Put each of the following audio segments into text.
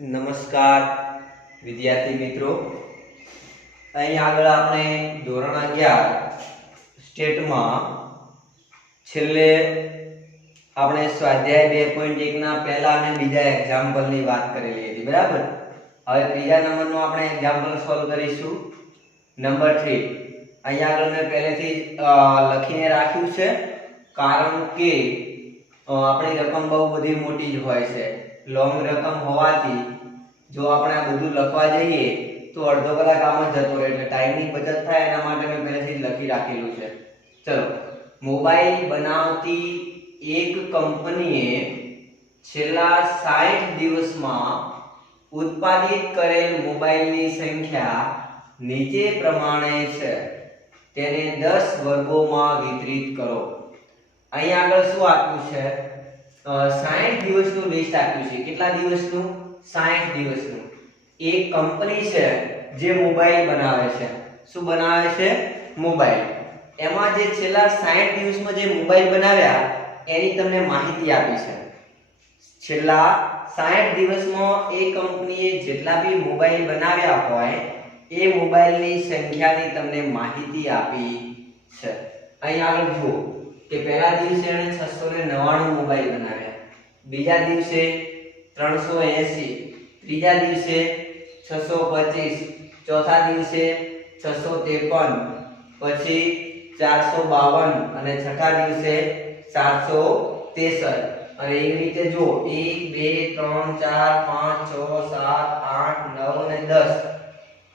નમસ્કાર વિદ્યાર્થી મિત્રો, અહીં આગળ આપણે ધોરણ 11 સ્ટેટમાં છેલ્લે આપણે સ્વાધ્યાય 2.1 ના પહેલા અને બીજા એક્ઝામ્પલની વાત કરેલી હતી, બરાબર. હવે ત્રીજા નંબરનું આપણે એક્ઝામ્પલ સોલ્વ કરીશું. નંબર 3 અહીં આગળ મેં પહેલેથી લખીને રાખ્યું છે, કારણ કે આપણી રકમ બહુ બધી મોટી જ હોય છે. લોંગ રકમ હોવાથી જો આપણે આ બધું લખવા જઈએ તો અડધો કલાક આમ જ જતો રહે, એટલે ટાઈમની બચત થાય એના માટે મેં પહેલેથી જ લખી રાખેલું છે. ચલો, મોબાઈલ બનાવતી એક કંપનીએ છેલ્લા 60 દિવસમાં ઉત્પાદિત કરેલ મોબાઈલની સંખ્યા નીચે પ્રમાણે છે, તેને 10 વર્ગોમાં વિતરિત કરો. અહીં આગળ શું આપ્યું છે? 60 દિવસનું લિસ્ટ આપ્યું છે. કેટલા દિવસનું? 60 દિવસનું. એક કંપની છે જે મોબાઈલ બનાવે છે. શું બનાવે છે? મોબાઈલ. એમાં જે છેલ્લા 60 દિવસમાં જે મોબાઈલ બનાવ્યા એની તમને માહિતી આપી છે. છેલ્લા 60 દિવસમાં એ કંપનીએ જેટલા બી મોબાઈલ બનાવ્યા હોય એ મોબાઈલની સંખ્યાની તમને માહિતી આપી છે. અહીં આગળ જુઓ કે પહેલા દિવસે એને 699 મોબાઈલ બનાવ્યા, બીજા દિવસે 380, ત્રીજા દિવસે 625, ચોથા દિવસે 653, પછી 452 અને છઠ્ઠા દિવસે 463. અને એવી રીતે જો 1 2 3 4 5 6 7 8 9 અને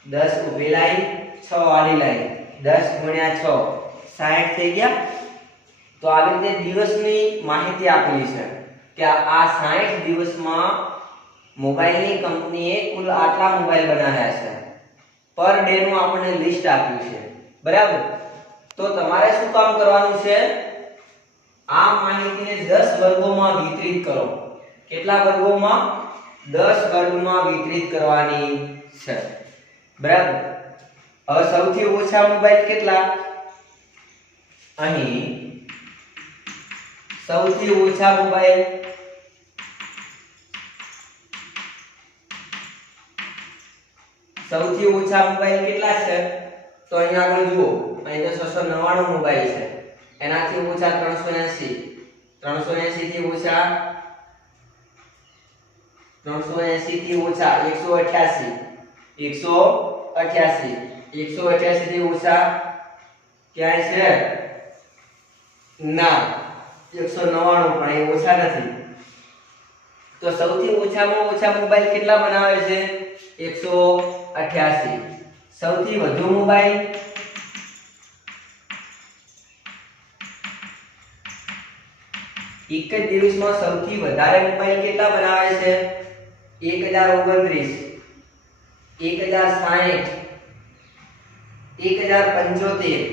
10 ઊભી લાઈન, 6 આડી લાઈન, 10 ગુણ્યા 6 60 થઈ ગયા. તો આવી રીતે દિવસની માહિતી આપેલી છે કે આ 60 દિવસમાં મોબાઈલની કંપનીએ કુલ આટલા મોબાઈલ બનાવ્યા છે. પર ડે નું આપણને લિસ્ટ આપ્યું છે, બરાબર. તો તમારે શું કામ કરવાનું છે? આ માહિતીને 10 વર્ગોમાં વિતરિત કરો. કેટલા વર્ગોમાં? 10 વર્ગમાં વિતરિત કરવાની છે, બરાબર. હવે સૌથી ઓછા મોબાઈલ કેટલા? અહીં સૌથી ઓછા મોબાઈલ કેટલા છે? તો અહીંયા આગળ જુઓ, અહીં તો 699 મોબાઈલ છે. એનાથી ઓછા 380, 380 થી ઓછા 188, 188 થી ઓછા ક્યાંય છે? ના, 199 પણ એ ઓછા નથી. તો સૌથી ઓછામાં ઓછા મોબાઈલ કેટલા બનાવે છે? 188. સૌથી વધુ મોબાઈલ એક જ દિવસમાં સૌથી વધારે મોબાઈલ કેટલા બનાવે છે? 1029, 1060, 1075.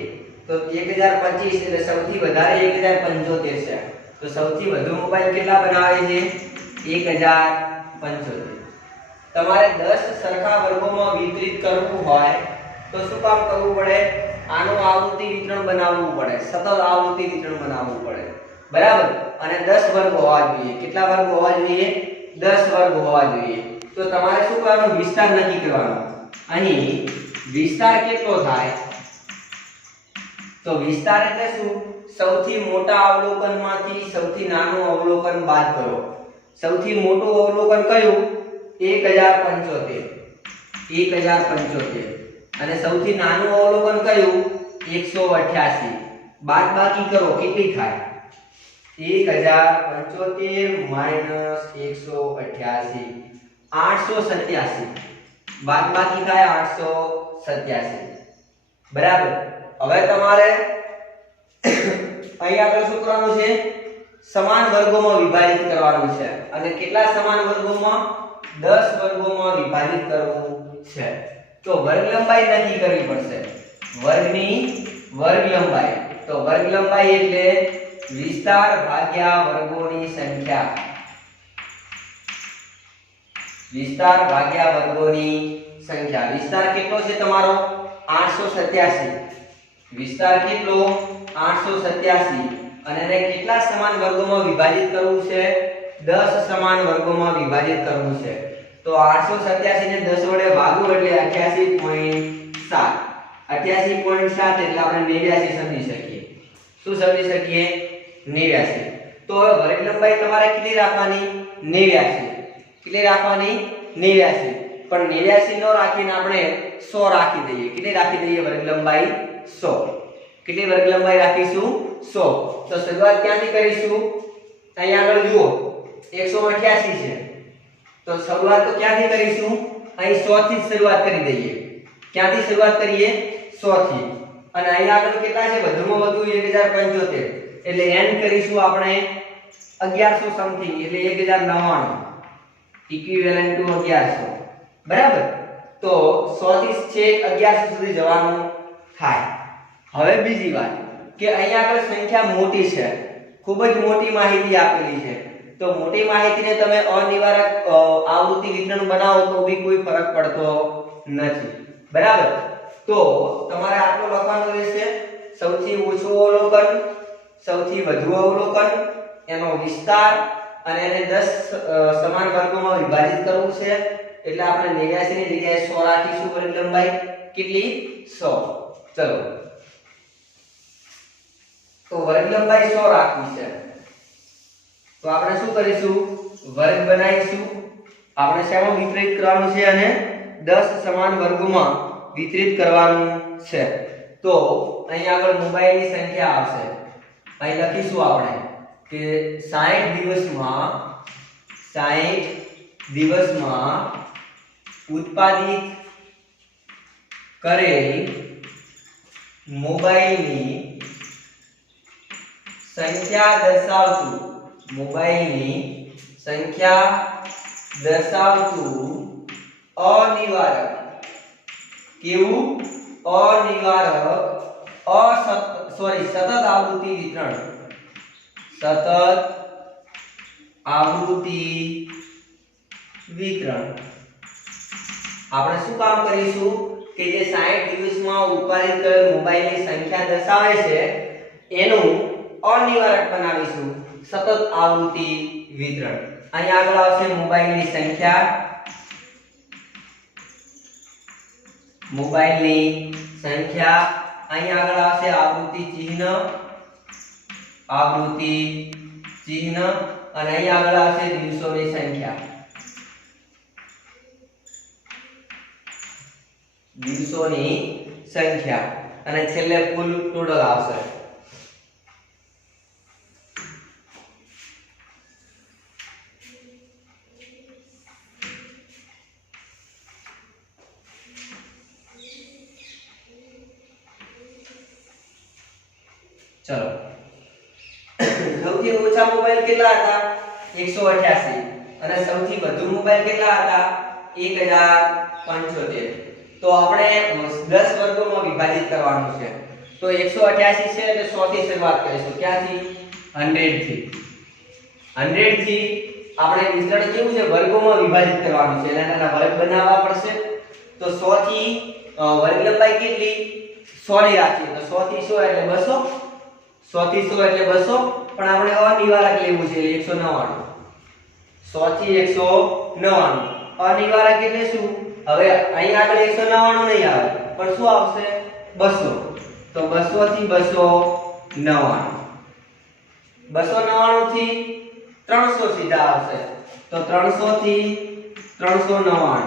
તો 1025 એટલે સૌથી વધારે 1075 છે. તો સૌથી વધુ મોબાઈલ કેટલા બનાવે છે? 1075. તમારે 10 સરખા વર્ગોમાં વિતરિત કરવું હોય તો શું કામ કરવું પડે? આનું આવૃત્તિ વિતરણ બનાવવું પડે, સતત આવૃત્તિ વિતરણ બનાવવું પડે, બરાબર. અને 10 વર્ગ હોવા જોઈએ. કેટલા વર્ગ હોવા જોઈએ? 10 વર્ગ હોવા જોઈએ. તો તમારે શું કરવાનું? વિસ્તાર નક્કી કરવાનો. અહીં વિસ્તાર કેટલો થાય? તો વિસ્તાર એટલે શું? સૌથી મોટા અવલોકનમાંથી સૌથી નાનું અવલોકન બાદ કરો. સૌથી મોટું અવલોકન કયું? 1075. અને સૌથી નાનું અવલોકન કયું? 188. બાદ બાકી કરો, કેટલી થાય? 1075 માઈનસ 188, 887. બાદ બાકી થાય 887, બરાબર. હવે તમારે અહીં આગળ શું કરવાનું છે? સમાન વર્ગોમાં વિભાજિત કરવાનું છે. અને કેટલા સમાન વર્ગોમાં? 10 વર્ગોમાં વિભાજિત કરવું છે. તો વર્ગ લંબાઈ નક્કી કરવી પડશે. વર્ગની વર્ગ લંબાઈ. તો વર્ગ લંબાઈ એટલે વિસ્તાર ભાગ્યા વર્ગોની સંખ્યા. વિસ્તાર ભાગ્યા વર્ગોની સંખ્યા. વિસ્તાર કેટલો છે તમારો? 887. વિસ્તાર કેટલો? 887. અને એને કેટલા સમાન વર્ગોમાં વિભાજિત કરવું છે? 10 સમાન વર્ગોમાં વિભાજિત કરવું છે. તો 887 ને 10 વડે ભાગો એટલે 88.7 88.7 એટલે આપણે 89 સમજી શકીએ. શું સમજી શકીએ? 89. તો હવે વર્ગ લંબાઈ તમારે કેટલી રાખવાની? 89. કેટલી રાખવાની? 89. પણ 89 નો રાખીને આપણે 100 રાખી દઈએ. કેટલી રાખી દઈએ? વર્ગ લંબાઈ 100. કેટલી વર્ગ લંબાઈ રાખીશું? 100. તો શરૂઆત ક્યાંથી કરીશું? અહીંયા આગળ જુઓ 188 છે. તો શરૂઆત તો ક્યાંથી કરીશું? અહીં 100 થી શરૂઆત કરી દઈએ. ક્યાંથી શરૂઆત કરીએ? 100 થી. અને અહીંયા આગળ કેટલા છે? વધુમાં વધુ 1075. એટલે n કરીશું આપણે 1100 સમથિંગ એટલે 1099 ઇક્વિવેલન્ટ ટુ 1100. બરાબર? તો 100 થી છેક 1100 સુધી જવાનું થાય. હવે બીજી વાત કે અહીંયા આગળ સંખ્યા મોટી છે, ખૂબ જ મોટી માહિતી આપેલી છે. તો મોટી માહિતીને તમે અનિવારક આવૃત્તિ વિતરણ બનાવો તો બી કોઈ ફરક પડતો નથી. બરાબર? તો તમારે આટલું લખવાનું રહેશે. સૌથી ઓછું અવલોકન, સૌથી વધુ અવલોકન, એનો વિસ્તાર અને એને 10 સમાન વર્ગોમાં વિભાજિત કરવું છે. એટલે આપણે 89 ની જગ્યાએ 100 રાખીશું. વર્ગ લંબાઈ કેટલી? 100. ચલો, તો વર્ગ લંબાઈ 100 રાખવી છે. તો આપણે શું કરીશું? વર્ગ બનાવીશું. આપણે શેમાં વિતરિત કરવાનું છે? અને 10 સમાન વર્ગોમાં વિતરિત કરવાનું છે. તો અહીં આગળ મોબાઈલની સંખ્યા આવશે. અહીં લખીશું આપણે કે 60 દિવસમાં ઉત્પાદિત કરેલ મોબાઈલની સંખ્યા દર્શાવતું અનિવારક, કેવું? અનિવારક સતત આવૃત્તિ વિતરણ. સતત આવૃત્તિ વિતરણ. આપણે શું કામ કરીશું કે જે 60 દિવસમાં ઉત્પાદિત કરેલ મોબાઈલની સંખ્યા દર્શાવે છે એનું અનિવારક બનાવીશું. સતત આવૃત્તિ વિતરણ. અહીંયા આગળ આવશે મોબાઈલની સંખ્યા, અહીંયા આગળ આવશે આવૃત્તિ ચિહ્ન, અને અહીંયા આગળ આવશે દિવસોની સંખ્યા, અને છેલ્લે કુલ ટોટલ આવશે. ચલો, સૌથી ઓછા મોબાઈલ કેટલા હતા? 188. અને સૌથી વધુ મોબાઈલ કેટલા હતા? 1075. તો આપણે 10 વર્ગોમાં વિભાજિત કરવાનું છે. તો 188 છે એટલે 100 થી શરૂઆત કરીશું. ક્યાંથી? 100 થી. 100 થી આપણે વિતરણ કેવું છે? વર્ગોમાં વિભાજિત કરવાનું છે. એના વર્ગ બનાવવા પડશે. તો 100 થી વર્ગ લંબાઈ કેટલી? 100 ની રાખીએ. તો 100 થી 100 એટલે 200. 100 થી 100 એટલે 200. પણ આપણે અનિવારક લેવું છે 199. 100 થી 199. અનિવારક એટલે શું? હવે અહીં આગળ 199 નહીં આવે, પણ શું આવશે? 200. તો 200 થી 299. 299 થી 300 સીધા આવશે. તો 300 થી 399.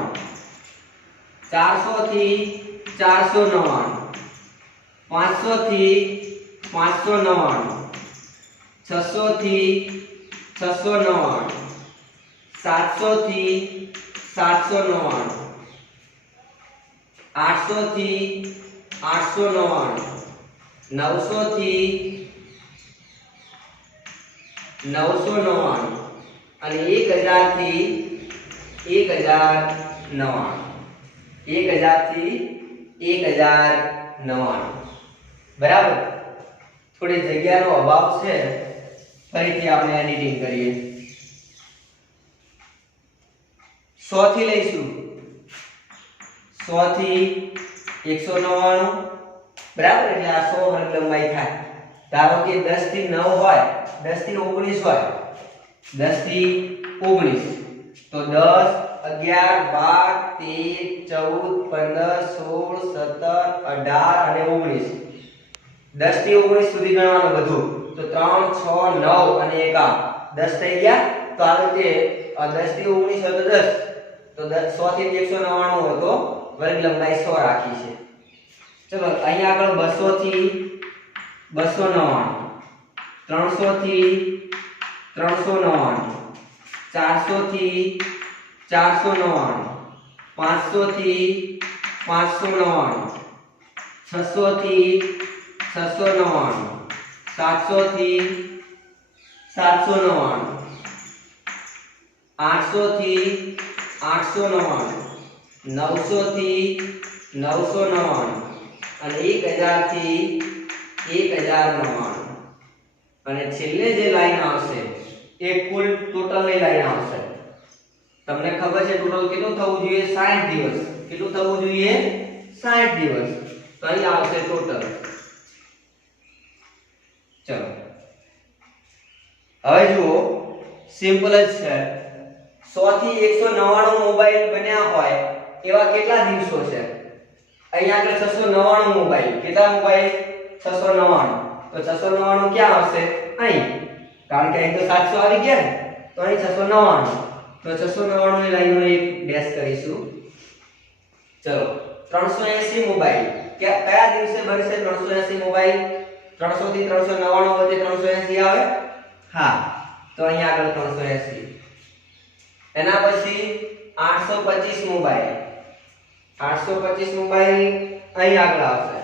400 થી 499. 500 થી 599. 600 થી 699. 700 થી 799. 800 થી 899. 900 થી 999. અને 1000 થી 1099. 1000 થી 1099. બરાબર? થોડી જગ્યાનો અભાવ છે, ફરીથી આપણે એડિટિંગ કરીએ. 100 થી લઈશું. 100 થી 199. બરાબર? એટલે આ 100 વર્ગ લંબાઈ થાય. ધારો કે 10 થી 9 હોય, 10 થી 19 હોય, 10 થી 19. તો 10, 11, 12, 13, 14, 15, 16, 17 અને 19. 10 થી 19 સુધી ગણવાનું બધું. તો 3, 6, 9 અને 1 10 થઈ ગયા. તો આ રીતે 10 થી 19 હોય તો 10. તો 100 થી 199 હોય તો વર્ગ લંબાઈ 100 રાખી છે. ચલો અહીંયા આગળ 200 થી 299, 300 થી 399, 400 થી 499, 500 થી 599, 600 થી 699, 700 થી 799, 800 થી 899, 900 થી 999 અને 1000 થી 1099. અને છેલ્લે જે લાઈન આવશે એ કુલ ટોટલ ની લાઈન આવશે. તમને ખબર છે ટોટલ કેટલું થવું જોઈએ? 60 દિવસ. કેટલું થવું જોઈએ? 60 દિવસ. તો અહીં આવશે ટોટલ. ચલો હવે જુઓ, સિમ્પલ જ છે. 100 થી 199 મોબાઈલ બન્યા હોય એવા કેટલા દિવસો છે? અહીંયા આગળ 699 મોબાઈલ. કેટલા મોબાઈલ? 699. તો 699 ક્યાં આવશે? અહીં. કારણ કે અહીં તો 700 આવી ગયા ને, તો અહીં 699. તો 699 ની લાઈનનો એક ડેશ કરીશું. ચલો 380 મોબાઈલ કયા દિવસે બનશે? 380 મોબાઈલ 300 થી 399 વચ્ચે 380 આવે. હા, તો અહીંયા આગળ 380. એના પછી 825 મોબાઈલ. 825 મોબાઈલ અહીં આગળ આવશે.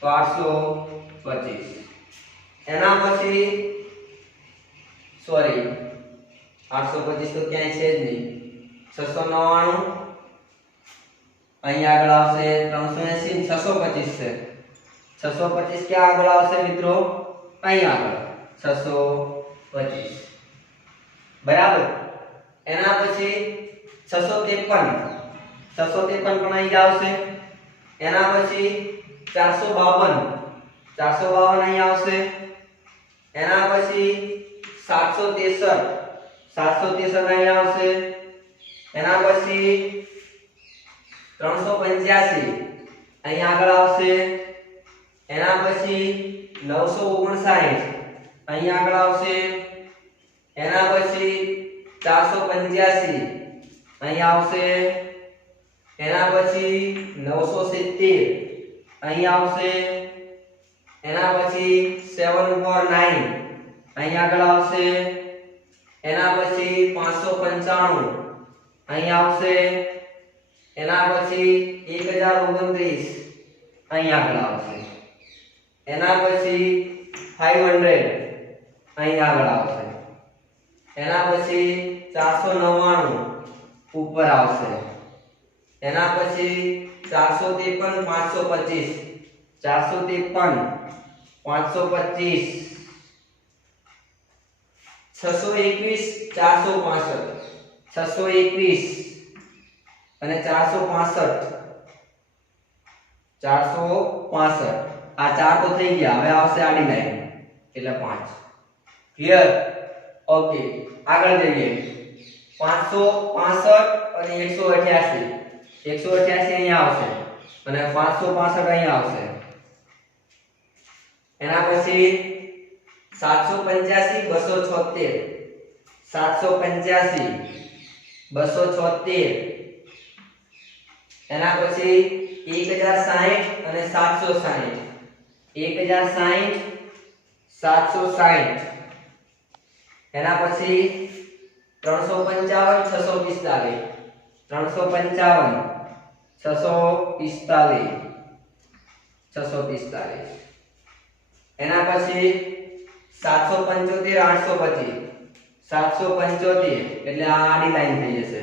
તો 825. એના પછી સોરી 825 તો ક્યાંય છે જ નહીં. 699 અહીં આગળ આવશે. 380 625 છે. 625 ક્યાં આગળ આવશે મિત્રો? અહીં આગળ 625. બરાબર. એના પછી 653 પણ અહીં આવશે. એના પછી 452 અહીં આવશે. એના પછી 763 અહીં આવશે. એના પછી 385 અહીં આગળ આવશે. એના પછી 959 અહીં આગળ આવશે. એના પછી 485 અહીં આવશે. એના પછી 970 અહીં આવશે. એના પછી 749 અહીં આગળ આવશે. એના પછી 595 અહીં આવશે. એના પછી 1029 અહીં આગળ આવશે. એના પછી 500 અહીં આગળ આવશે. એના પછી 499 ઉપર આવશે. એના પછી 453 525 621 અને 465 આ ચાર તો થઈ ગયા. હવે આવશે આડી લાઈન એટલે 5. ક્લિયર? ઓકે, આગળ જઈએ. 565 અને 188 અહીંયા આવશે અને 565 અહીંયા આવશે. એના પછી 785 276 એના પછી 1060 અને 760 એના પછી 355 645 એના પછી 775 એટલે આ આડી લાઈન થઈ જશે.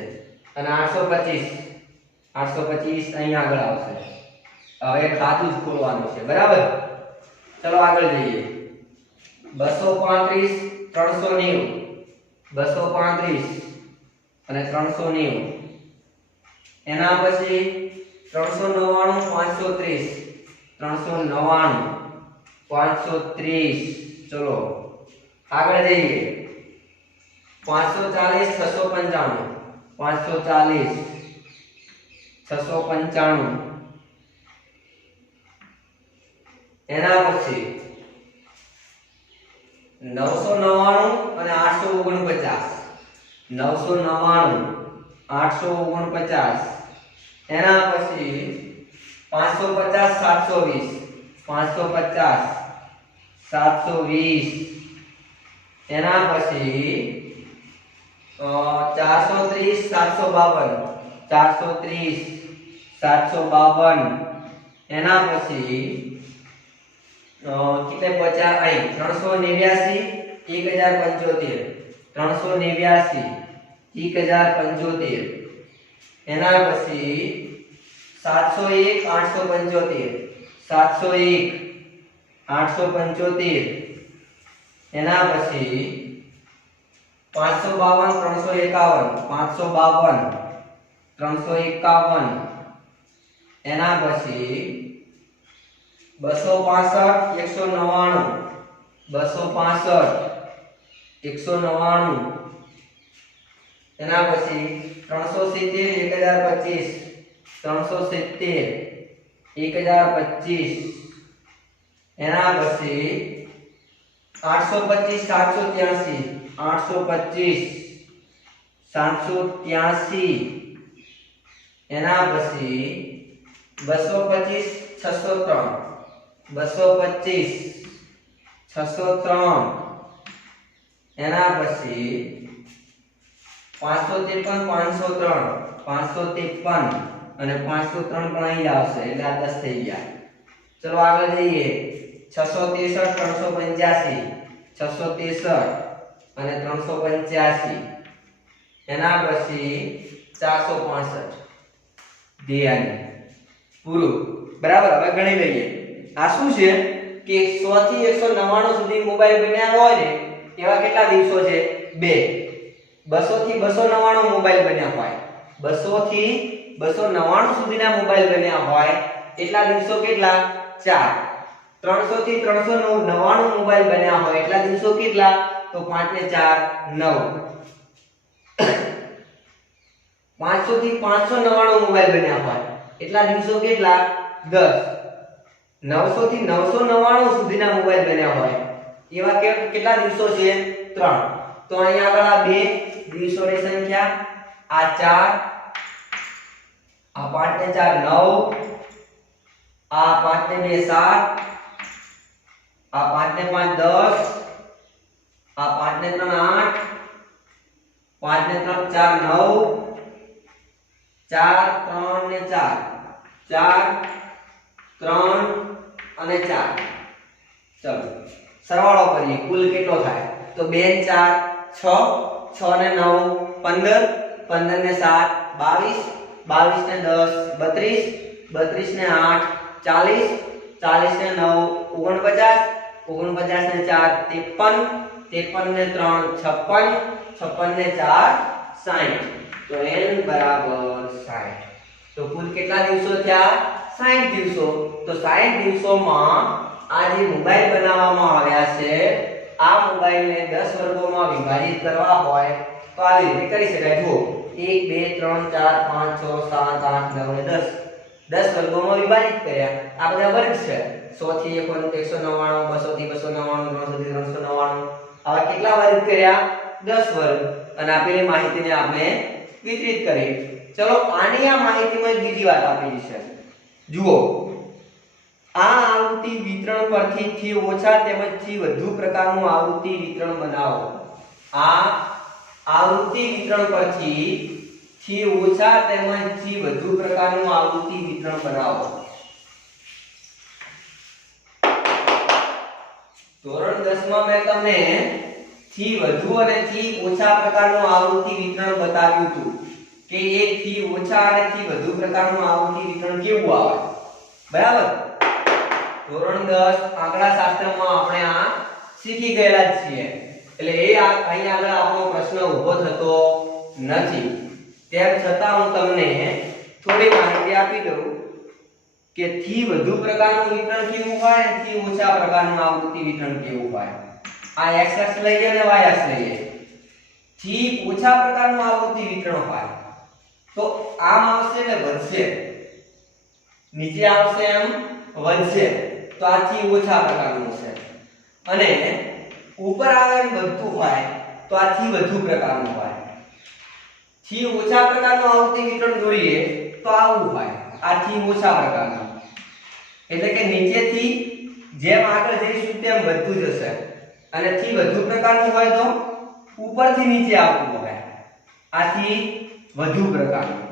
અને 825 અહીંયા આગળ આવશે. હવે ખાતું જ ખોલવાનું છે. બરાબર. ચલો આગળ જઈએ. 235 અને 390 એના પછી 399 530 ચલો આગળ જઈએ. 540 540 695 એના પછી 999 અને 849 999 849 એના પછી 550 720 550 720 એના પછી 430 752 430 752 એના પછી कितने बचा आई 389 1075 389 1075 એના પછી 701 875 701 875 એના પછી 552 351 351 એના પછી 265 199 265 199 એના પછી 370 1025 370 1025 એના પછી 825 783 825 783 એના પછી 225 603 225 603 એના પછી 553 503 અને 503 પણ અહીં આવશે એટલે આ 10 થઈ ગયા ચલો આગળ જઈએ 663 385 663 અને 385 એના પછી 465 ધ્યાન પૂરું બરાબર હવે ગણી લઈએ આ શું છે કે 100 થી 199 સુધી મોબાઈલ બન્યા હોય ને એવા કેટલા દિવસો છે 2 200 થી 299 મોબાઈલ બન્યા હોય 200 થી 299 સુધીના મોબાઈલ બન્યા હોય એટલા દિવસો કેટલા 4 300 થી 399 મોબાઈલ બન્યા હોય એટલા દિવસો કેટલા તો 5 ને 4 9 500 થી 599 મોબાઈલ બન્યા હોય એટલા દિવસો કેટલા 10 900 થી 999 સુધીના મોબાઈલ બન્યા હોય એવા કેટલા દિવસો છે 3 તો અહીં આગળ આ બે દિવસોની સંખ્યા આ 4 આ 5 ને 4 9 આ 5 ને 2 7 આ 5 ને 5 10 આ 5 ને 3 8 5 ને 3 4 9 4 3 ને 4 4 3 અને 4 ચલો સરવાળો કરીએ કુલ કેટલો થાય તો 2 ને 4 6 6 ને 9 15 15 ને 7 22 22 ને 10 32 32 ને 8 40 40 ને 9 49 49 ને 4 53 53 ને 3 56 56 ને 4 60 તો n બરાબર 60 તો કુલ કેટલા દિવસો થયા 60 દિવસો તો 60 દિવસોમાં આ જે મોબાઈલ બનાવવામાં આવ્યા છે આ મોબાઈલને 10 વર્ગોમાં વિભાજિત કરવા હોય તો આવી રીતે કરી શકાય જુઓ 1 2 3 4 5 6 7 8 9 10 10 વર્ગોમાં વિભાજિત કર્યા આ બધા વર્ગ છે 100 થી 199 200 થી 299 300 થી 399 આવા કેટલા વર્ગ કર્યા 10 વર્ગ અને આપેલી માહિતીને આપણે વિતરિત કરી ચલો આની આ માહિતીમાં એક બીજી વાત આપેલી છે જુઓ આ આવૃત્તિ વિતરણ પરથી થી ઓછા તેમજ થી વધુ પ્રકારનું આવૃત્તિ વિતરણ બનાવો આ આવૃત્તિ વિતરણ પરથી થી ઓછા તેમજ થી વધુ પ્રકારનું આવૃત્તિ વિતરણ બનાવો ધોરણ 10 માં મેં તમને થી વધુ અને થી ઓછા પ્રકારનું આવૃત્તિ વિતરણ બતાવ્યું હતું કે એક થી ઓછા અને થી વધુ પ્રકારનું આવૃત્તિ વિતરણ કેવું આવે બરાબર ધોરણ 10 આંકડાશાસ્ત્રમાં આપણે આ શીખી ગયેલા જ છીએ એટલે એ અહીં આગળ આપણો પ્રશ્ન ઊભો થતો નથી તેમ છતાં હું તમને થોડી માહિતી આપી દઉં કે થી વધુ પ્રકારનું વિતરણ કેવું હોય અને થી ઓછા પ્રકારનું આવૃત્તિ વિતરણ કેવું હોય આ x અક્ષ લઈએ અને y અક્ષ લઈએ થી ઓછા પ્રકારનું આવૃત્તિ વિતરણ હોય તો આમ આવશે ને વધશે, નીચે આવશે એમ વધશે, તો આ થી ઓછા પ્રકારનું છે. અને ઉપર આવે એમ વધતું હોય તો આ થી વધુ પ્રકારનું હોય. થી ઓછા પ્રકારનું આવૃત્તિ વિતરણ જોઈએ તો આવું હોય, આ થી ઓછા પ્રકારનું, એટલે કે નીચેથી જેમ આગળ જઈશું તેમ વધતું જશે, અને થી વધુ પ્રકારનું હોય તો ઉપરથી નીચે આવતું હોય, આથી વધુ પ્રકારનું.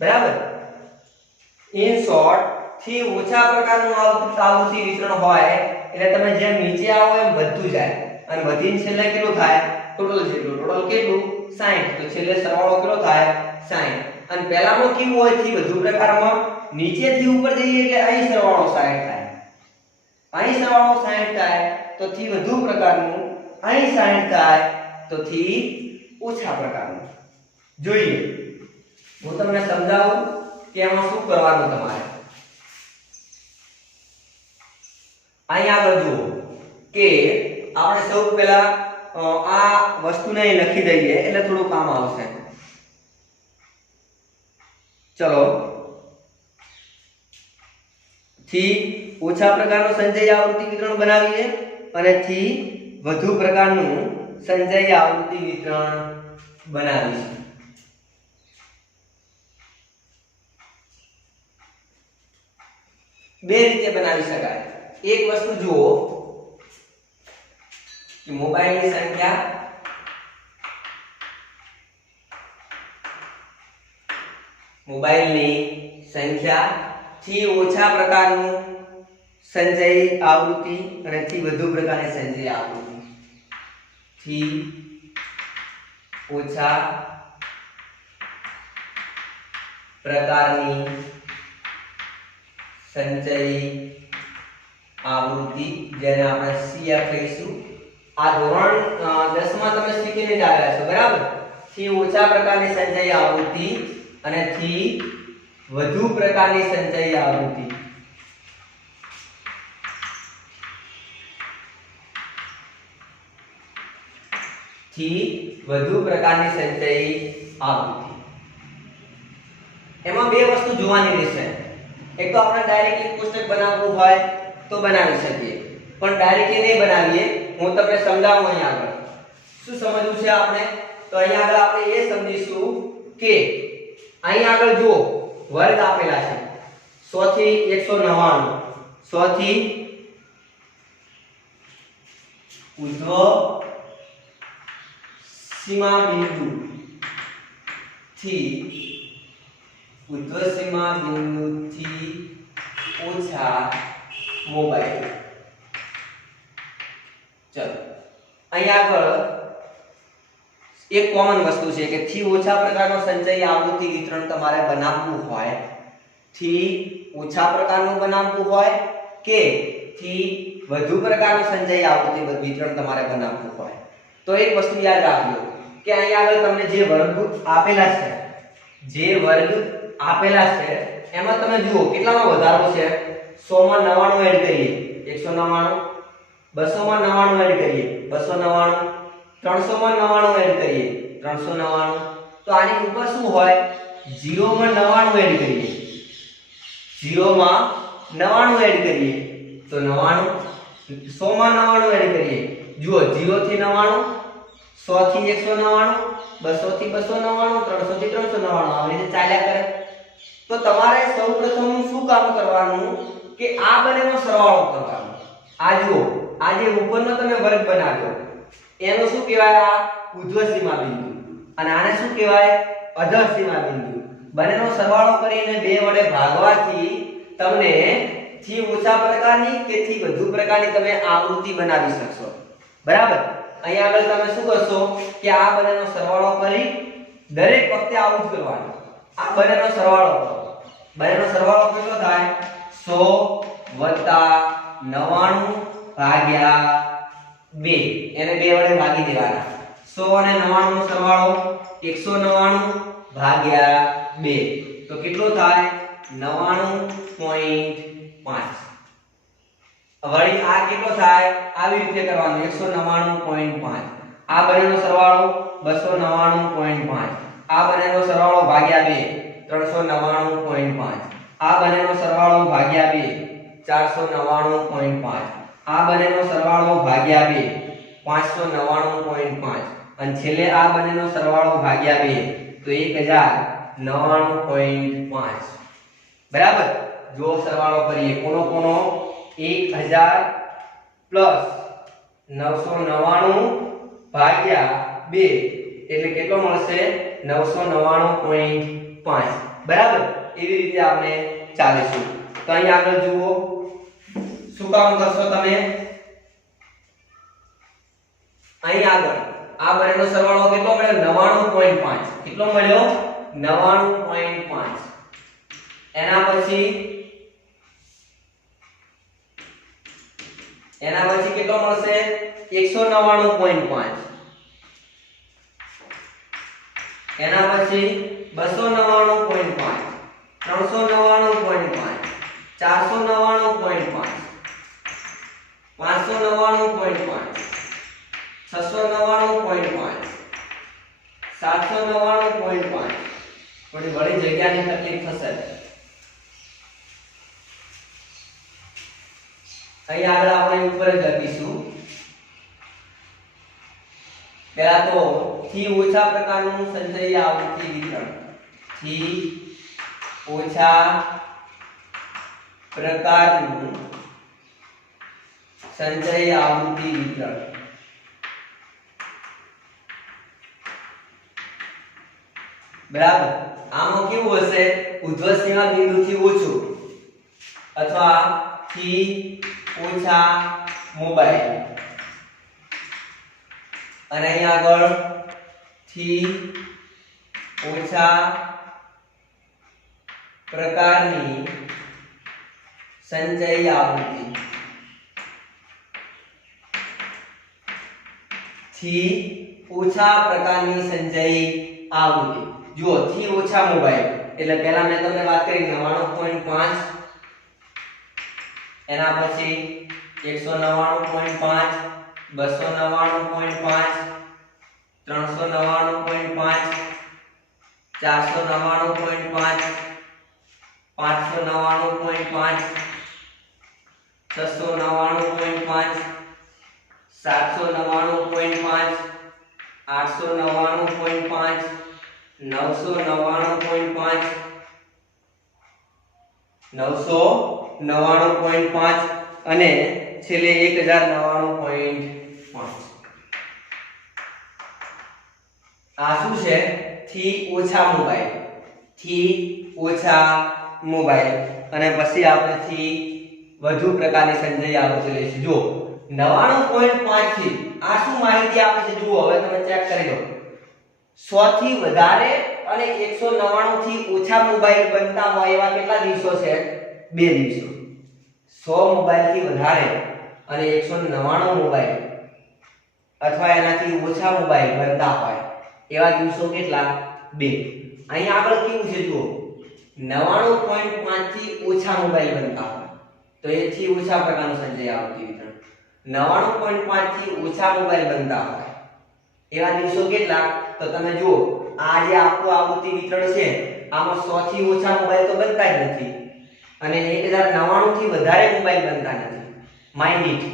બરાબર. ઇન શોર્ટ, થી ઓછા પ્રકારનું આવૃત્તિ વિતરણ હોય એટલે તમે જેમ નીચે આવો એમ વધતું જાય, અને વધીને છેલ્લે કેટલું થાય? ટોટલ જેટલું. ટોટલ કેટલું? 60. તો છેલ્લે સરવાળો કેટલો થાય? 60. અને પહેલામાં કેવું હોય? થી વધુ પ્રકારમાં નીચેથી ઉપર જઈએ એટલે અહીં સરવાળો 60 થાય, અહીં સરવાળો 60 થાય, તો થી વધુ પ્રકારનું અહીં 60 થાય, તો થી ઓછા પ્રકારનું. જોઈએ, હું તમને સમજાવું કે એમાં શું કરવાનું તમારે. અહીં આગળ જુઓ કે આપણે સૌ પહેલા આ વસ્તુને અહીં લખી દઈએ એટલે થોડું કામ આવશે. ચલો, થી ઓછા પ્રકારનું સંચય આવૃત્તિ વિતરણ બનાવીએ અને થી વધુ પ્રકારનું સંચય આવૃત્તિ વિતરણ બનાવીશું. બે રીતે બનાવી શકાય. એક વસ્તુ જુઓ કે મોબાઈલની સંખ્યા થી ઓછા પ્રકારનું સંચય આવૃત્તિ અને થી વધુ પ્રકારની સંચય આવૃત્તિ, થી ઓછા પ્રકારની સંચય આવૃત્તિ, જેને આપણે CF કહીશું. આ ધોરણ 10 માં તમે શીખીને જ આવ્યા છો, બરાબર. થી ઓછા પ્રકારની સંચય આવૃત્તિ અને થી વધુ પ્રકારની સંચય આવૃત્તિ. થી વધુ પ્રકારની સંચય આવૃત્તિ. એમાં બે વસ્તુ જોવાની રહેશે. એક તો આપણે ડાયરેક્ટલી કોષ્ટક બનાવવું હોય તો બનાવી શકીએ, પણ ડાયરેક્ટલી નહીં બનાવીએ. હું તમને સમજાવું. અહીં આગળ શું સમજવું છે આપણે? તો અહીં આગળ આપણે એ સમજીશું કે અહીં આગળ જુઓ વર્ગ આપેલા છે 100 થી 199. 100 થી ઉર્ધ્વ સીમા બિંદુ થી ઉર્ધ્વ સીમા બિંદુથી ઓછા મોબાઈલ. ચલો, અહીં આગળ એક કોમન વસ્તુ છે કે થી ઓછા પ્રકારનો સંચય આવૃત્તિ વિતરણ તમારે બનાવવું હોય, થી ઓછા પ્રકારનું બનાવવું હોય કે થી વધુ પ્રકારનું સંચય આવૃત્તિ વિતરણ તમારે બનાવવું હોય, તો એક વસ્તુ યાદ રાખજો કે અહીં આગળ તમને જે વર્ગ આપેલા છે, એમાં તમે જુઓ કેટલાનો વધારો છે. 100 માં 99 એડ કરીએ 199, 200 માં 99 એડ કરીએ 299, 300 માં 99 એડ કરીએ 399. તો આની ઉપર શું હોય? 0 માં 99 એડ કરીએ, 0 માં 99 એડ કરીએ તો 99. 100 માં 99 એડ કરીએ, જુઓ 0 થી 99, 100 થી 199, 200 થી 299, 300 થી 399, આવી રીતે ચાલ્યા કરે. તો તમારે સૌપ્રથમ શું કામ કરવાનું કે આ બંનેનો સરવાળો કરવાનો. આ જુઓ, આ જે ઉપરનો તમે વર્ગ બનાવ્યો એનો શું કહેવાય? આ ઉર્ધ્વ સીમા બિંદુ, અને આને શું કહેવાય? અધર સીમા બિંદુ. બંનેનો સરવાળો કરીને 2 વડે ભાગવાથી તમને થી ઓછા પ્રકારની કે થી વધુ પ્રકારની તમે આવૃત્તિ બનાવી શકશો. બરાબર. અહીં આગળ તમે શું કરશો કે આ બંનેનો સરવાળો કરી દરેક વખતે આવું જ કરવાનું. આ બંનેનો સરવાળો કરો. બંનેનો સરવાળો કેટલો થાય? 100 + 99 ભાગ્યા 2. એને 2 વડે ભાગી દેવાના. 100 અને 99 નો સરવાળો 199 ભાગ્યા 2. તો કેટલો થાય? 99.5. વળી આ કેટલો થાય? આવી રીતે કરવાનું 199.5. આ બંનેનો સરવાળો 299.5. આ બંનેનો સરવાળો ભાગ્યા 2 399.5 આ બંનેનો સરવાળો ભાગ્યા 2 499.5 આ બંનેનો સરવાળો ભાગ્યા 2 599.5 અને છેલ્લે આ બંનેનો સરવાળો ભાગ્યા 2 તો 1099.5 બરાબર જો સરવાળો કરીએ કોનો કોનો 1000 પ્લસ 999 ભાગ્યા 2 એટલે કેટલો મળશે 999.5 બરાબર એવી રીતે આપણે ચાલીશું તો અહીં આગળ જુઓ શું કામ કરશો તમે અહીં આગળ આ બંનેનો સરવાળો કેટલો મળ્યો 99.5 કેટલો મળ્યો 99.5 એના પછી કેટલો મળશે 199.5 એના પછી 299.5 399.5 499.5 599.5 699.5 799.5 થોડી બડી જગ્યાની તકલીફ થશે અહીં આગળ આપણે ઉપર જ લખીશું પહેલા તો થી ઓછા પ્રકારનું સંચયી આવૃત્તિ વિતરણ થી ઓછા પ્રકારનું સંચયી આવૃત્તિ વિતરણ બરાબર આમાં કેવું હશે ઉધ્વ સીમા બિંદુથી ઓછું અથવા થી ઓછા મોબાઈલ અને અહીં આગળ થી ઓછા પ્રકારની સંચયી આવૃત્તિ થી ઓછા પ્રકારની સંચયી આવૃત્તિ જુઓ થી ઓછા મોબાઈલ એટલે પહેલા મેં તમને વાત કરી 99.5 એના પછી 199.5 299.5 399.5 499.5 599.5 699.5 799.5 899.5 999.5 999.5 અને છેલ્લે 1099.5 આ શું છે થી ઓછા મોબાઈલ અને પછી આપણે થી વધુ પ્રકારની સંચયી આવૃત્તિ લઈશું જો 99.5 થી આ શું માહિતી આપે છે જુઓ હવે તમે ચેક કરી લો 100 થી વધારે અને 199 થી ઓછા મોબાઈલ બનતા હોય એવા કેટલા દિવસો છે 2 દિવસો 100 મોબાઈલ થી વધારે અને 199 મોબાઈલ અથવા એનાથી ઓછા મોબાઈલ બનતા હોય એવા દિવસો કેટલા 2 અહીં આગળ કેવું છે જુઓ 99.5 થી ઓછા મોબાઈલ બનતા હોય તો એ થી ઓછા પ્રકારનું સંચયી આવૃત્તિ વિતરણ 99.5 થી ઓછા મોબાઈલ બનતા હોય એવા દિવસો કેટલા તો તમે જુઓ આ જે આપણું આવૃત્તિ વિતરણ છે આમાં 100 થી ઓછા મોબાઈલ તો બનતા જ નથી અને 1099 થી વધારે મોબાઈલ બનતા નથી માઇન્ડ ઇટ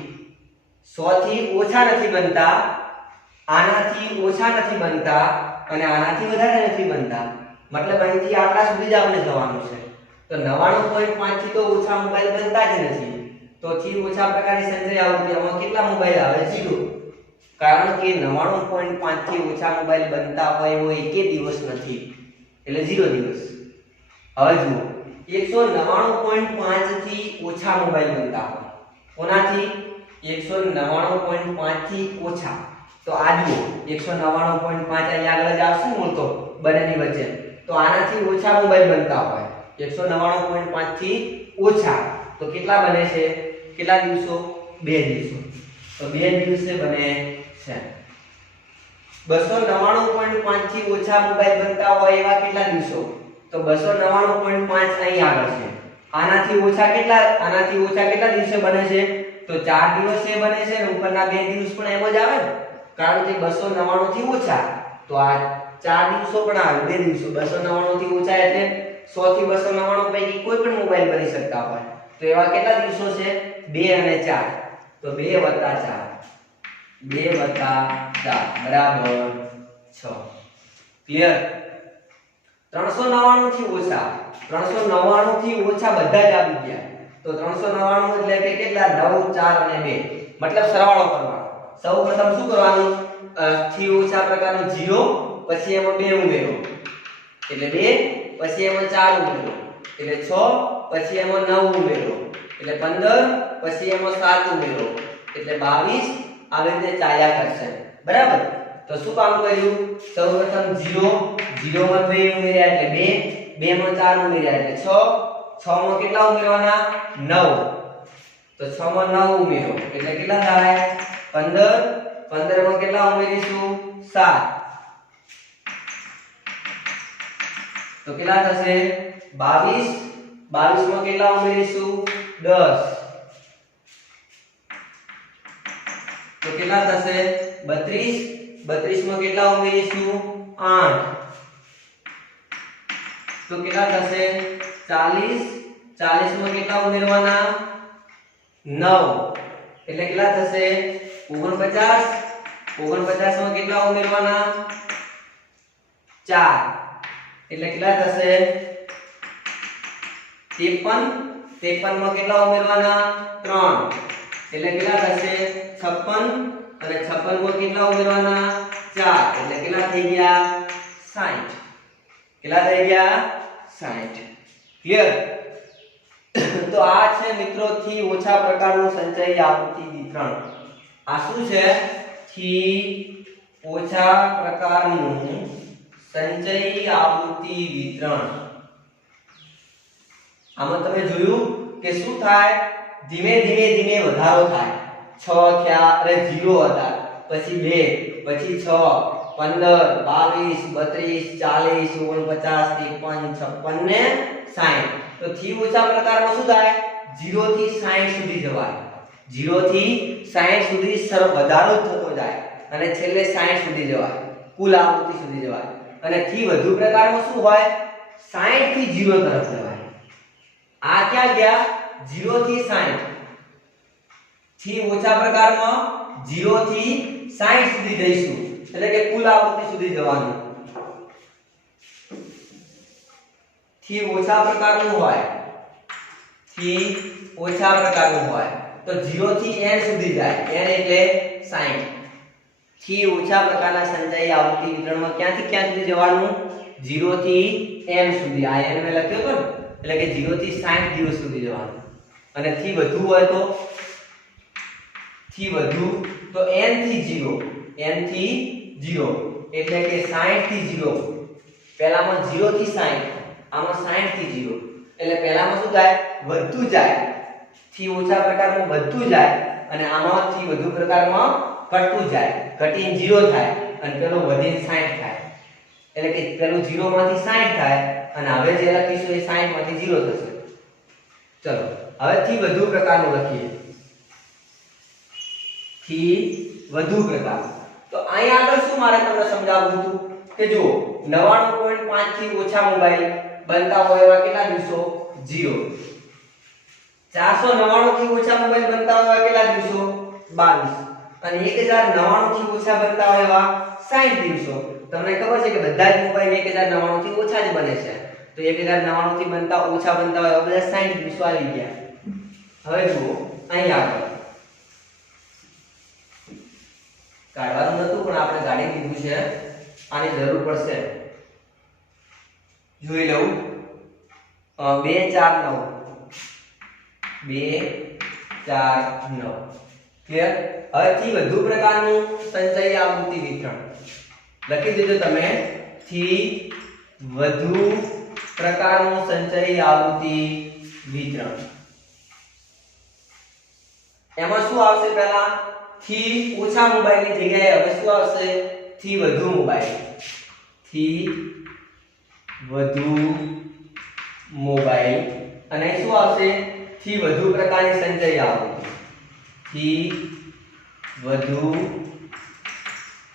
100 થી ઓછા નથી બનતા આનાથી ઓછા નથી બનતા અને આનાથી વધારે નથી બનતા મતલબ અહીંથી આટલા સુધી જ આપણે જવાનું છે તો 99.5 થી તો ઓછા મોબાઈલ બનતા જ નથી તો થી ઓછા પ્રકારની સંચયી આવૃત્તિ આમાં કેટલા મોબાઈલ આવે 0 કારણ કે 99.5 થી ઓછા મોબાઈલ બનતા હોય એવો એકે દિવસ નથી એટલે 0 દિવસ હવે જુઓ 199.5 થી ઓછા મોબાઈલ બનતા હોય કોનાથી 199.5 થી ઓછા તો આ જુઓ 199.5 અહીંયા આગળ જ આવશે મૂળ તો બંનેની વચ્ચે તો આનાથી ઓછા મોબાઈલ બનતા હોય 199.5 થી ઓછા તો કેટલા બને છે કેટલા દિવસો 2 દિવસો તો 2 દિવસે બને છે 299.5 થી ઓછા મોબાઈલ બનતા હોય એવા કેટલા દિવસો તો 299.5 અહીં આગળ છે આનાથી ઓછા કેટલા દિવસે બને છે તો 4 દિવસે બને છે અને ઉપરના 2 દિવસ પણ એમ જ આવે ને કારણ કે 299 થી ઓછા તો આ 4 દિવસો પણ આવે, 2 દિવસો 299 થી ઓછા એટલે 100 થી 299 પૈકી કોઈ પણ મોબાઈલ બની શકતા હોય. તો એવા કેટલા દિવસો છે? 2 અને 4. તો 2 + 4 2 + 4 બરાબર 6. ક્લિયર? 399 થી ઓછા 399 થી ઓછા બધા જ આવી ગયા. તો 399 એટલે કે કેટલા? 9 4 અને 2 મતલબ સરવાળો કરવાનો. સૌપ્રથમ શું કરવાનું? થી ઓછા પ્રકારનો 0 પછી એમાં 2 ઉમેરો એટલે 2 પછી એમાં 4 ઉમેરો એટલે 6 પછી એમાં 9 ઉમેરો એટલે 15 પછી એમાં 7 ઉમેરો એટલે 22 આવી રીતે ચાલ્યા કરશે. બરાબર? તો શું કામ કર્યું? સૌપ્રથમ 0 0 માં 2 ઉમેર્યા એટલે 2 2 માં 4 ઉમેર્યા એટલે 6 6 માં કેટલા ઉમેરવાના? 9. તો 6 માં 9 ઉમેરો એટલે કેટલા થાય? 15 15 માં કેટલા ઉમેરીશું? 7. તો કેટલા થશે? 22 22 માં કેટલા ઉમેરીશું? 10. તો કેટલા થશે? 32 32 માં કેટલા ઉમેરીશું? 8. તો કેટલા થશે? 40 40 માં કેટલા ઉમેરવાના? 9 એટલે કેટલા થશે? 49 49 માં કેટલા ઉમેરવાના? 4 એટલે કેટલા થશે? 53 53 માં કેટલા ઉમેરવાના? 3 એટલે કેટલા થશે? 56 અને 56 માં કેટલા ઉમેરવાના? 4 એટલે કેટલા થઈ ગયા? 60. કેટલા થઈ ગયા? 60. ક્લિયર? તો આ છે મિત્રો થી ઓછા પ્રકારનું સંચયી આવૃત્તિ વિતરણ. આ શું છે? થી ઓછા પ્રકારનું સંચયી આવૃત્તિ વિતરણ. આમાં તમે જોયું કે શું થાય? ધીમે ધીમે ધીમે વધારો થાય. 6 થયા અરે 0 હતા પછી 2 પછી 6 15 22 32 40 49 53 56 ને 60. તો થી ઓછા પ્રકારમાં શું થાય? 0 થી 60 સુધી જવાય. 0 થી 60 સુધી વધારો થતો જાય અને છેલ્લે 60 સુધી જવાય. કુલ આવૃત્તિ સુધી જવાય. અને થી વધુ પ્રકારમાં શું હોય? 60 થી 0 તરફ જવાય. આ ક્યાં ગયા? 0 થી 60. થી ઓછા પ્રકારમાં 0 થી 60 સુધી જઈશું એટલે કે કુલ આવૃત્તિ સુધી જવાનું. થી ઓછા પ્રકારનું હોય થી ઓછા પ્રકારનું હોય તો 0 થી n સુધી જાય. n એટલે 60. થી ઓછા પ્રકારના સંચયી આવૃત્તિ વિતરણમાં ક્યાંથી ક્યાં સુધી જવાનું? 0 થી n સુધી. આ n મેં લખ્યો હતો ને એટલે કે 0 થી 60 દિવસ સુધી જવાનું. અને થી વધુ હોય તો થી વધુ તો n થી 0 n થી 0 એટલે કે 60 થી 0. પહેલામાં 0 થી 60 આમાં 60 થી 0 એટલે પહેલામાં શું થાય? વધતું જાય. થી ઓછા પ્રકારમાં વધતું જાય અને આમાં થી વધુ પ્રકારમાં ઘટતું જાય. ઘટીને 0 થાય અને પેલો વધીને 60 થાય. એટલે કે પેલું 0 માંથી 60 થાય અને હવે જે લખીશું એ 60 માંથી 0 થશે. ચલો હવે થી વધુ પ્રકારનું લખીએ. થી વધુ પ્રકાર. તો અહીં આગળ શું મારે તમને સમજાવવું હતું કે જો 99.5 થી ઓછા મોબાઈલ બનતા હોય એવા કેટલા દિવસો? 0. 499 થી ઓછા મોબાઈલ બનતા હોય એવા કેટલા દિવસો? 22. અને 1099 થી ઓછા બનતા હોય એવા 60 દિવસો. તમને ખબર છે કે બધા જ મોબાઈલ 1099 થી ઓછા જ બને છે. તો 1099 થી બનતા ઓછા બનતા હોય એવા બધા 60 દિવસો આવી ગયા. હવે જુઓ અહીં આગળ કાઢવાનું નતું પણ આપણે કાઢી દીધું છે. આની જરૂર પડશે. જોઈ લઉં. 2 4 9 2 4 9. ક્લિયર? હવે થી વધુ પ્રકારનું સંચયી આવૃત્તિ વિતરણ લખી દીધું તમે. થી વધુ પ્રકારનું સંચયી આવૃત્તિ વિતરણ. એમાં શું આવશે? પહેલા થી ઓછા મોબાઈલની જગ્યાએ હવે શું આવશે? થી વધુ મોબાઈલ. થી વધુ મોબાઈલ અને શું આવશે? થી વધુ પ્રકારની સંચયી આવૃત્તિ. થી વધુ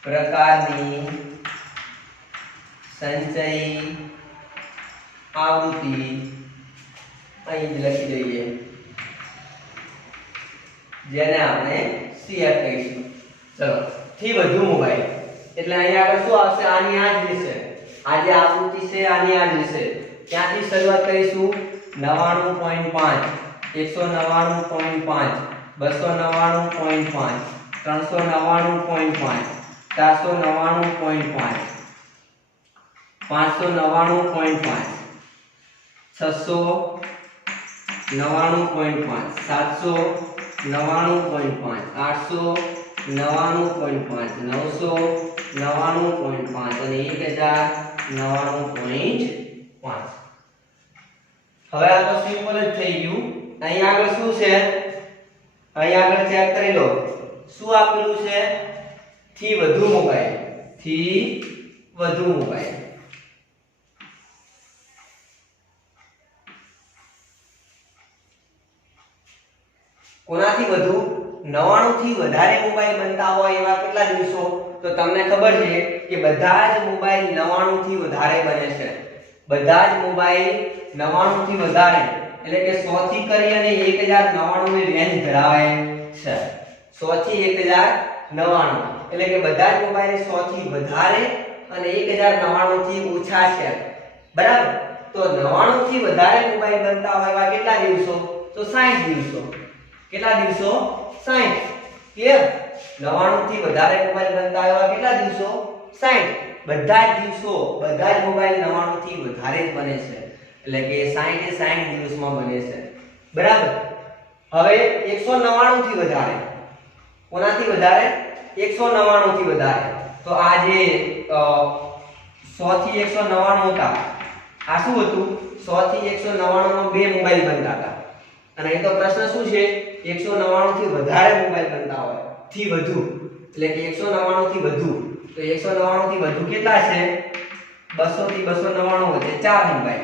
પ્રકારની સંચય આવૃત્તિ અહીં જ લખી દઈએ, જેને આપણે CF કહીશું. ચલો, થી વધુ મોબાઈલ એટલે અહીંયા આગળ શું આવશે? આની આ જ રહેશે. આ જે આવૃત્તિ છે આની આ જ રહેશે. ક્યાંથી શરૂઆત કરીશું? 99.5, 199.5, 299.5, 399.5, 499.5, 599.5, 699.5, 799.5, 899.5, 999.5 અને 1099.5. હવે આ તો સિમ્પલ જ થઈ ગયું. અહીં આગળ શું છે? અહીં આગળ ચેક કરી લો. શું આપેલું છે? થી વધુ મોબાઈલ. થી વધુ મોબાઈલ. કોનાથી વધુ? 99 થી વધારે મોબાઈલ બનતા હોય એવા કેટલા દિવસો? તો તમને ખબર છે કે બધા જ મોબાઈલ 99 થી વધારે બને છે. બધા જ મોબાઈલ 99 થી વધારે એટલે કે 100 થી કરી અને 1099 ની રેન્જ ધરાવે છે. 100 થી 1099 એટલે કે બધા જ મોબાઈલ 100 થી વધારે અને 1099 થી ઓછા છે. બરાબર? તો 99 થી વધારે મોબાઈલ બનતા હોય એવા કેટલા દિવસો? તો 60 દિવસો. કેટલા દિવસો? 60. ક્લિયર? 99 થી વધારે મોબાઈલ બનતા એવા કેટલા દિવસો? 60. બધા જ દિવસો, બધા જ મોબાઈલ 99 થી વધારે જ બને છે. એટલે કે 60 એ 60 દિવસમાં બને છે. બરાબર? હવે 199 થી વધારે. કોનાથી વધારે? 199 થી વધારે. તો આ જે 100 થી 199 હતા, આ શું હતું? 100 થી 199 માં બે મોબાઈલ બનતા હતા. અને અહીં તો પ્રશ્ન શું છે? 199 થી વધારે મોબાઈલ બનતા હોય, થી વધુ એટલે કે 199 થી વધુ. તો 199 થી વધુ કેટલા છે? 200 થી 299 વચ્ચે ચાર મોબાઈલ.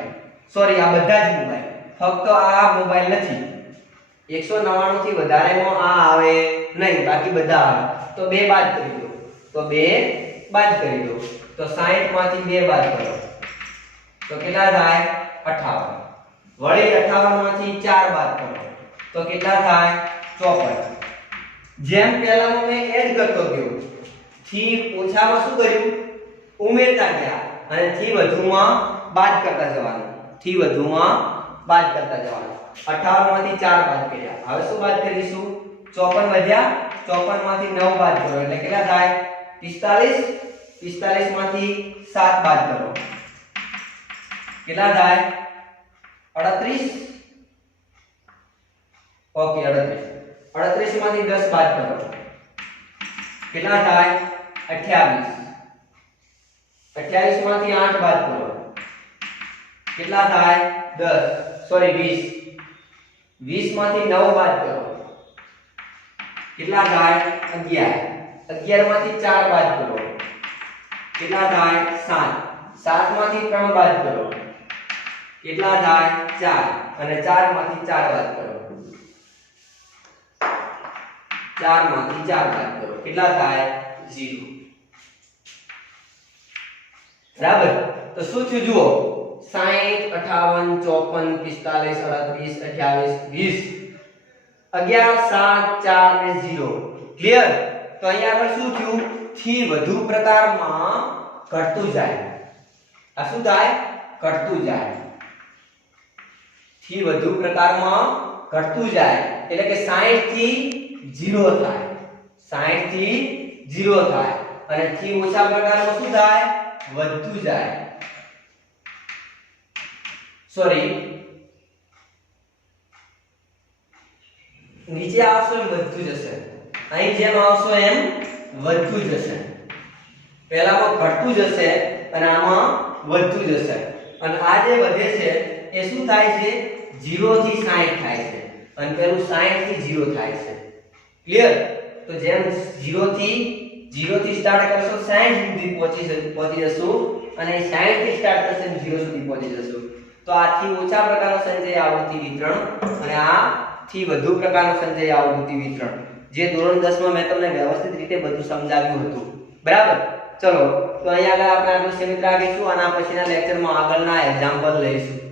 સોરી, આ બધા જ મોબાઈલ, ફક્ત આ મોબાઈલ નથી. 199 થી વધારેમાં આ આવે નહીં, બાકી બધા આવે. તો બે બાદ કરી દો. તો બે બાદ કરી દો. તો 60 માંથી બે બાદ કરો તો કેટલા થાય? 58. વળી 58 માંથી 4 બાદ કરો તો કેટલા થાય? 54. જેમ પહેલામાં મેં એડ કરતો ગયો, થી ઓછામાં શું કર્યું? ઉમેરતા ગયા અને થી વધુમાં બાદ કરતા જવાનું. થી વધુમાં બાદ કરતા જવાનું. 58 માંથી 4 બાદ કર્યા. હવે શું બાદ કરીશું? 54 વધ્યા. 54 માંથી 9 બાદ કરો એટલે કેટલા થાય? 45. 45 માંથી 7 બાદ કરો કેટલા થાય? 38. ઓકે, 38. 38 માંથી 10 બાદ કરો કેટલા થાય? 28. 28 માંથી 8 બાદ કરો કેટલા થાય? 10. સોરી, 20. 20 માંથી 9 બાદ કરો કેટલા થાય? 11. 11 માંથી 4 બાદ કરો કેટલા થાય? 7. 7 માંથી 3 બાદ કરો કેટલા થાય? 4. અને 4 માંથી 4 બાદ કરો 4 માંથી 4 બાદ કરો કેટલા થાય? 0. બરાબર? તો શું થયું જુઓ? 60, 58, 54, 45, 38, 20, 11, 7, 4 ને 0. ક્લિયર? તો અહીંયા આગળ શું થયું? થી વધુ પ્રકારમાં ઘટતું જાય. આ શું થાય? ઘટતું જાય. થી વધુ પ્રકારમાં ઘટતું જાય એટલે કે 60 થી 0 થાય. 60 થી 0 થાય અને થી ઓછા પ્રકારમાં શું થાય? વધતું જાય. સોરી, નીચે આવશો એમ વધતું જશે, અહીં જેમ આવશો એમ વધતું જશે. પહેલામાં ઘટતું જશે અને આમાં વધતું જશે. અને આ જે વધે છે એ શું થાય છે? 0 થી 60 થાય છે અને પેલું 60 થી 0 થાય છે. ક્લિયર? તો જેમ 0 થી સ્ટાર્ટ કરશો 60 સુધી પહોંચી જશો અને 60 થી સ્ટાર્ટ થશે 0 સુધી પહોંચી જશો. તો આ થી ઓછા પ્રકારનો સંચય આવૃત્તિ વિતરણ અને આ થી વધુ પ્રકારનો સંચય આવૃત્તિ વિતરણ, જે ધોરણ 10 માં મેં તમને વ્યવસ્થિત રીતે બધું સમજાવ્યું હતું. બરાબર? ચલો તો અહીંયા આગળ આપણે આટલું છે મિત્ર રાખીશું અને આ પછીના લેક્ચરમાં આગળના એક્ઝામ્પલ લઈશું.